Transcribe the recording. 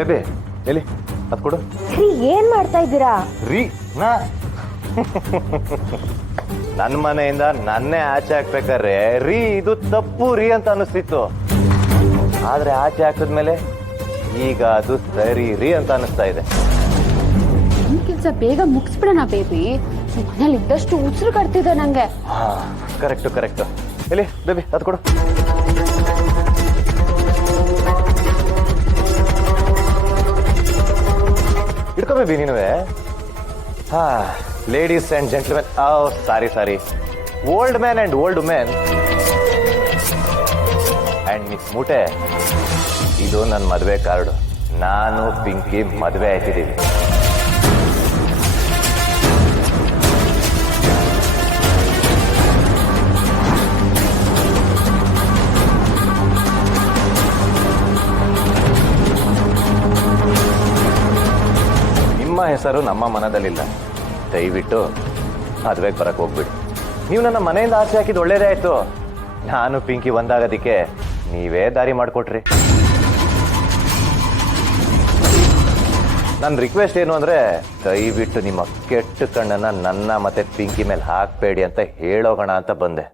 ಬೇಬೆ ಎಲ್ಲಿ ಅದು ಕೊಡು. ರೀ ಏನ್ ಮಾಡ್ತಾ ಇದ್ದೀರಾ? ರೀ ನಾ ನನ್ನ ಮನೆಯಿಂದ ನನ್ನೇ ಆಚೆ ಹಾಕ್ಬೇಕಾದ್ರೆ ರೀ ಇದು ತಪ್ಪು ರೀ ಅಂತ ಅನಿಸ್ತಿತ್ತು. ಆದ್ರೆ ಆಚೆ ಹಾಕಿದ್ಮೇಲೆ ಈಗ ಅದು ಸರಿ ರೀ ಅಂತ ಅನಿಸ್ತಾ ಇದೆ. ನಮ್ ಕೆಲ್ಸ ಬೇಗ ಮುಗಿಸ್ಬಿಡೋಣ ಬೇಬಿ. ಮನೇಲಿ ಇದ್ದಷ್ಟು ಉಸಿರು ಕಟ್ತಿದೆ ನಂಗೆ. ಹಾ ಕರೆಕ್ಟು. ಎಲ್ಲಿ ಬೇಬಿ ಅದು ಕೊಡು. ಇಟ್ಕೋ ಬೇಬಿ ನೀನುವೆ. ಹಾ ladies and gentlemen, sorry old man and old women and miss ಮೂಟೆ, ಇದು ನನ್ನ ಮದುವೆ ಕಾರ್ಡು. ನಾನು ಪಿಂಕಿ ಮದುವೆ ಆಯ್ತಿದ್ದೀವಿ. ನಿಮ್ಮ ಹೆಸರು ನಮ್ಮ ಮನದಲ್ಲಿಲ್ಲ. ದಯವಿಟ್ಟು ಮದುವೆಗೆ ಬರಕ್ಕೆ ಹೋಗ್ಬಿಡಿ. ನೀವು ನನ್ನ ಮನೆಯಿಂದ ಆಚೆ ಹಾಕಿದ್ದು ಒಳ್ಳೇದೇ ಆಯ್ತು. ನಾನು ಪಿಂಕಿ ಒಂದಾಗೋದಿಕ್ಕೆ ನೀವೇ ದಾರಿ ಮಾಡಿಕೊಟ್ರಿ. ನನ್ನ ರಿಕ್ವೆಸ್ಟ್ ಏನು ಅಂದರೆ, ದಯವಿಟ್ಟು ನಿಮ್ಮ ಕೆಟ್ಟ ಕಣ್ಣನ್ನು ನನ್ನ ಮತ್ತೆ ಪಿಂಕಿ ಮೇಲೆ ಹಾಕಬೇಡಿ ಅಂತ ಹೇಳೋಗೋಣ ಅಂತ ಬಂದೆ.